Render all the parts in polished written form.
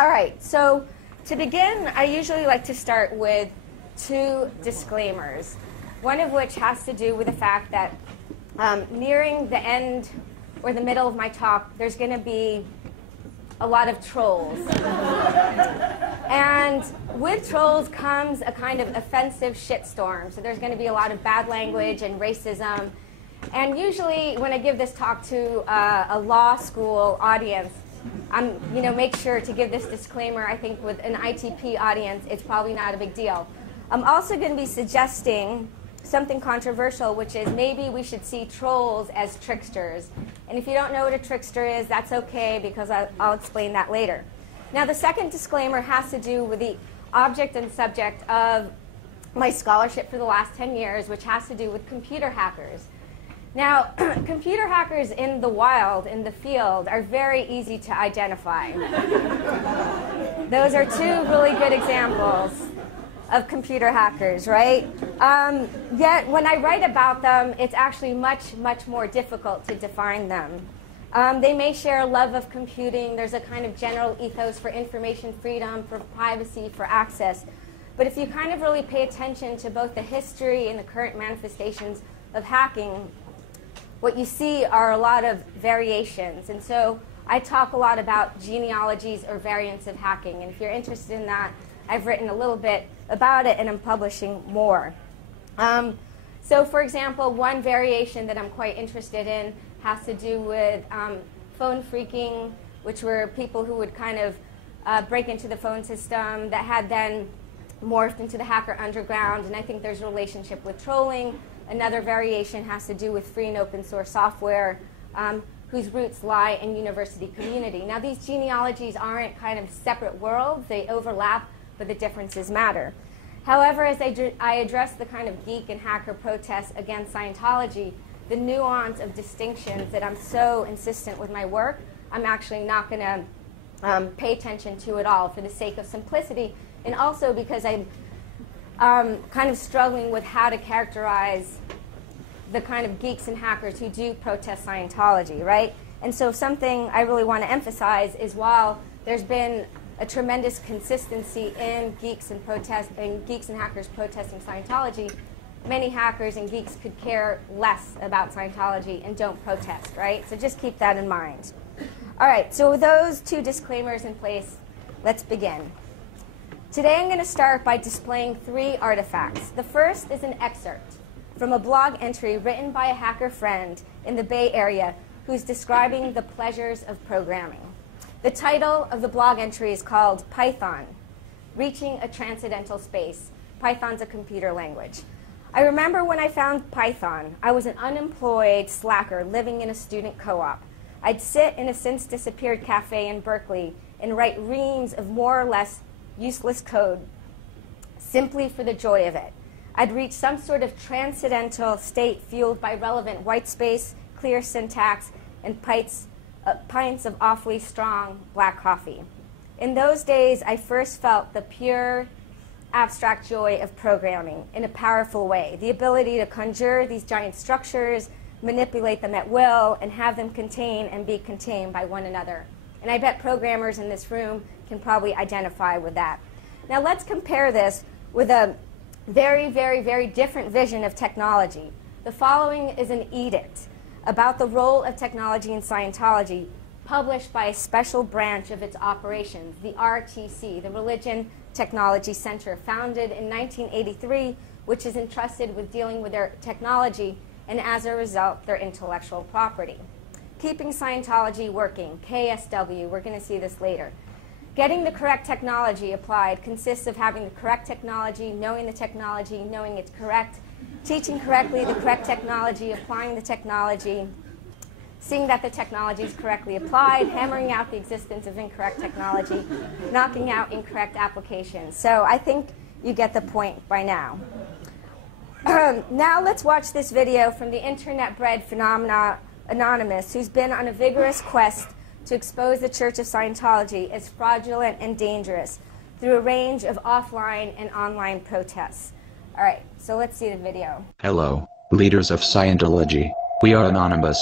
All right, so to begin, I usually like to start with two disclaimers, one of which has to do with the fact that nearing the end or the middle of my talk, there's going to be a lot of trolls. And with trolls comes a kind of offensive shitstorm. So there's going to be a lot of bad language and racism. And usually when I give this talk to a law school audience, make sure to give this disclaimer. I think with an ITP audience, it's probably not a big deal. I'm also going to be suggesting something controversial, which is maybe we should see trolls as tricksters. And if you don't know what a trickster is, that's okay, because I'll explain that later. Now, the second disclaimer has to do with the object and subject of my scholarship for the last 10 years, which has to do with computer hackers. Now, computer hackers in the wild, in the field, are very easy to identify. Those are two really good examples of computer hackers, right? Yet when I write about them, it's actually much, much more difficult to define them. They may share a love of computing. There's a kind of general ethos for information freedom, for privacy, for access. But if you kind of really pay attention to both the history and the current manifestations of hacking, what you see are a lot of variations. And so I talk a lot about genealogies or variants of hacking. And if you're interested in that, I've written a little bit about it, and I'm publishing more. So for example, one variation that I'm quite interested in has to do with phone phreaking, which were people who would kind of break into the phone system that had then morphed into the hacker underground. And I think there's a relationship with trolling. Another variation has to do with free and open source software whose roots lie in university community. Now, these genealogies aren't kind of separate worlds. They overlap, but the differences matter. However, as I address the kind of geek and hacker protests against Scientology, the nuance of distinctions that I'm so insistent with my work, I'm actually not going to pay attention to at all for the sake of simplicity, and also because I'm kind of struggling with how to characterize the kind of geeks and hackers who do protest Scientology, right? And so something I really want to emphasize is while there's been a tremendous consistency in geeks and hackers protesting Scientology, many hackers and geeks could care less about Scientology and don't protest, right? So just keep that in mind. All right, so with those two disclaimers in place, let's begin. Today I'm going to start by displaying three artifacts. The first is an excerpt from a blog entry written by a hacker friend in the Bay Area who's describing the pleasures of programming. The title of the blog entry is called Python, Reaching a Transcendental Space. Python's a computer language. I remember when I found Python, I was an unemployed slacker living in a student co-op. I'd sit in a since disappeared cafe in Berkeley and write reams of more or less useless code simply for the joy of it. I'd reach some sort of transcendental state fueled by relevant white space, clear syntax, and pints of awfully strong black coffee. In those days, I first felt the pure abstract joy of programming in a powerful way, the ability to conjure these giant structures, manipulate them at will, and have them contain and be contained by one another. And I bet programmers in this room can probably identify with that. Now let's compare this with a very, very, very different vision of technology. The following is an edict about the role of technology in Scientology, published by a special branch of its operations, the RTC, the Religion Technology Center, founded in 1983, which is entrusted with dealing with their technology and, as a result, their intellectual property. Keeping Scientology working, KSW, we're going to see this later. Getting the correct technology applied consists of having the correct technology, knowing the technology, knowing it's correct, teaching correctly the correct technology, applying the technology, seeing that the technology is correctly applied, hammering out the existence of incorrect technology, knocking out incorrect applications. So I think you get the point by now. Now let's watch this video from the internet-bred phenomena Anonymous, who's been on a vigorous quest to expose the Church of Scientology as fraudulent and dangerous through a range of offline and online protests. All right, so let's see the video. Hello, leaders of Scientology. We are Anonymous.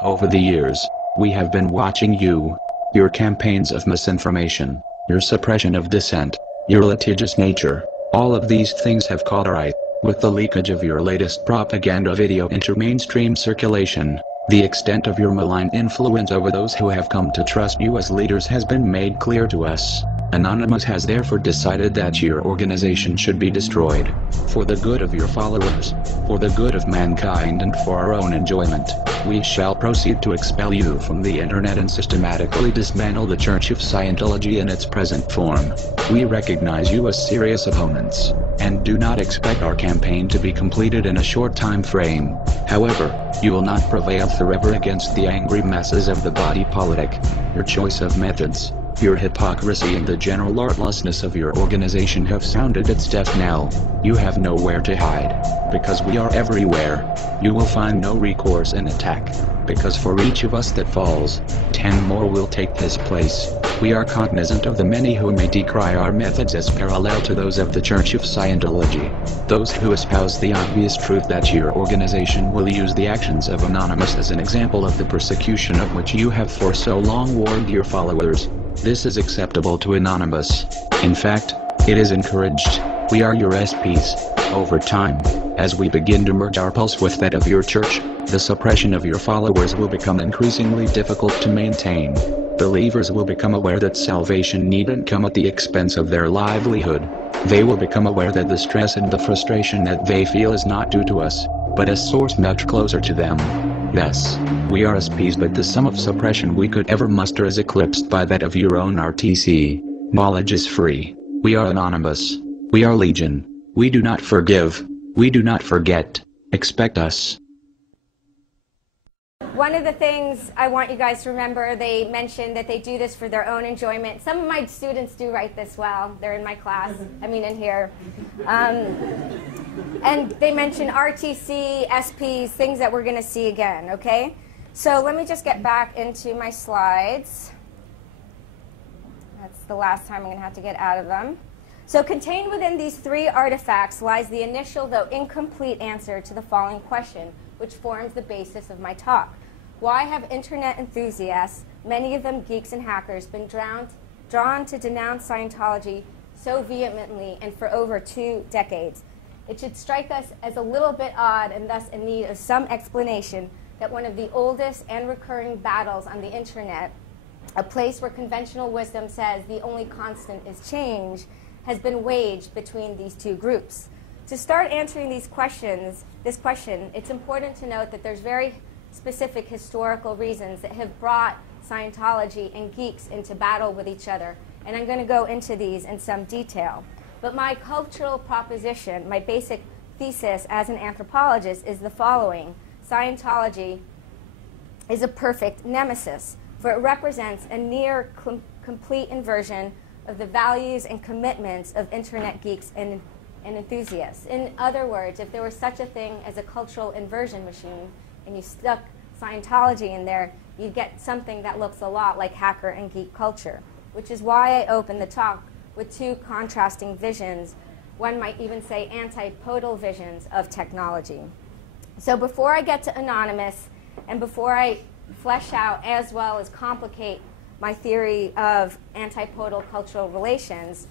Over the years, we have been watching your campaigns of misinformation, your suppression of dissent, your litigious nature, all of these things have caught our eye. With the leakage of your latest propaganda video into mainstream circulation, the extent of your malign influence over those who have come to trust you as leaders has been made clear to us. Anonymous has therefore decided that your organization should be destroyed. For the good of your followers, for the good of mankind and for our own enjoyment, we shall proceed to expel you from the internet and systematically dismantle the Church of Scientology in its present form. We recognize you as serious opponents, and do not expect our campaign to be completed in a short time frame. However, you will not prevail forever against the angry masses of the body politic. Your choice of methods, your hypocrisy and the general artlessness of your organization have sounded its death knell. You have nowhere to hide. Because we are everywhere. You will find no recourse in attack. Because for each of us that falls, 10 more will take his place. We are cognizant of the many who may decry our methods as parallel to those of the Church of Scientology. Those who espouse the obvious truth that your organization will use the actions of Anonymous as an example of the persecution of which you have for so long warned your followers. This is acceptable to Anonymous. In fact, it is encouraged. We are your SPs. Over time, as we begin to merge our pulse with that of your church, the suppression of your followers will become increasingly difficult to maintain. Believers will become aware that salvation needn't come at the expense of their livelihood. They will become aware that the stress and the frustration that they feel is not due to us, but a source much closer to them. Yes, we are SPs, but the sum of suppression we could ever muster is eclipsed by that of your own RTC. Knowledge is free. We are Anonymous. We are Legion. We do not forgive. We do not forget. Expect us. One of the things I want you guys to remember, they mentioned that they do this for their own enjoyment. Some of my students do write this well. They're in my class, in here. And they mention RTC, SPs, things that we're going to see again, okay? So let me just get back into my slides. That's the last time I'm going to have to get out of them. So contained within these 3 artifacts lies the initial, though incomplete, answer to the following question, which forms the basis of my talk. Why have internet enthusiasts, many of them geeks and hackers, been drawn to denounce Scientology so vehemently and for over 2 decades? It should strike us as a little bit odd and thus in need of some explanation that one of the oldest and recurring battles on the internet, a place where conventional wisdom says the only constant is change, has been waged between these 2 groups. To start answering this question, it's important to note that there's very specific historical reasons that have brought Scientology and geeks into battle with each other, and I'm going to go into these in some detail. But my cultural proposition, my basic thesis as an anthropologist is the following. Scientology is a perfect nemesis, for it represents a near complete inversion of the values and commitments of internet geeks and enthusiasts. In other words, if there was such a thing as a cultural inversion machine and you stuck Scientology in there, you'd get something that looks a lot like hacker and geek culture, which is why I opened the talk with 2 contrasting visions. One might even say antipodal visions of technology. So before I get to Anonymous and before I flesh out as well as complicate my theory of antipodal cultural relations,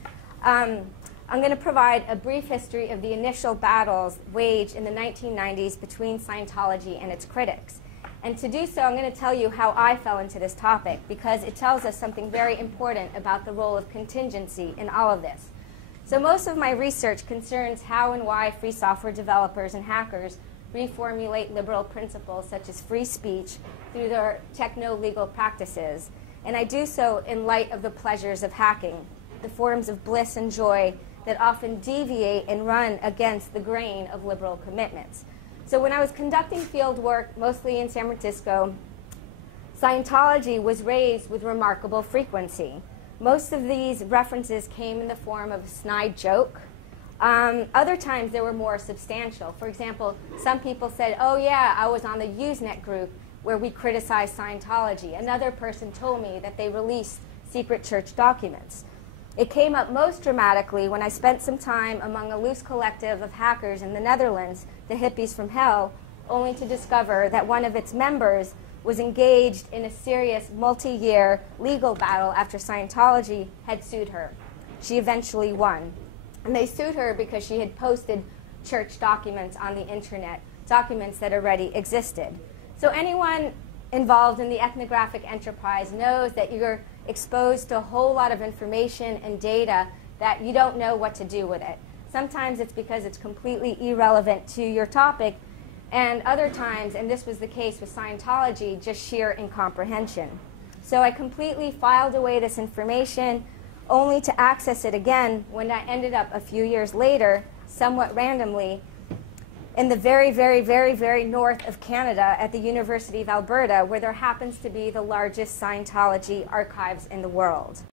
I'm going to provide a brief history of the initial battles waged in the 1990s between Scientology and its critics. And to do so, I'm going to tell you how I fell into this topic, because it tells us something very important about the role of contingency in all of this. So most of my research concerns how and why free software developers and hackers reformulate liberal principles such as free speech through their techno-legal practices. And I do so in light of the pleasures of hacking, the forms of bliss and joy that often deviate and run against the grain of liberal commitments. So when I was conducting field work, mostly in San Francisco, Scientology was raised with remarkable frequency. Most of these references came in the form of a snide joke. Other times they were more substantial. For example, some people said, oh yeah, I was on the Usenet group where we criticized Scientology. Another person told me that they released secret church documents. It came up most dramatically when I spent some time among a loose collective of hackers in the Netherlands, the Hippies from Hell, only to discover that one of its members was engaged in a serious multi-year legal battle after Scientology had sued her. She eventually won. And they sued her because she had posted church documents on the internet, documents that already existed. So anyone involved in the ethnographic enterprise knows that you're exposed to a whole lot of information and data that you don't know what to do with it. Sometimes it's because it's completely irrelevant to your topic, and other times, and this was the case with Scientology, just sheer incomprehension. So I completely filed away this information only to access it again when I ended up a few years later, somewhat randomly, in the very, very, very, very north of Canada at the University of Alberta, where there happens to be the largest Scientology archives in the world.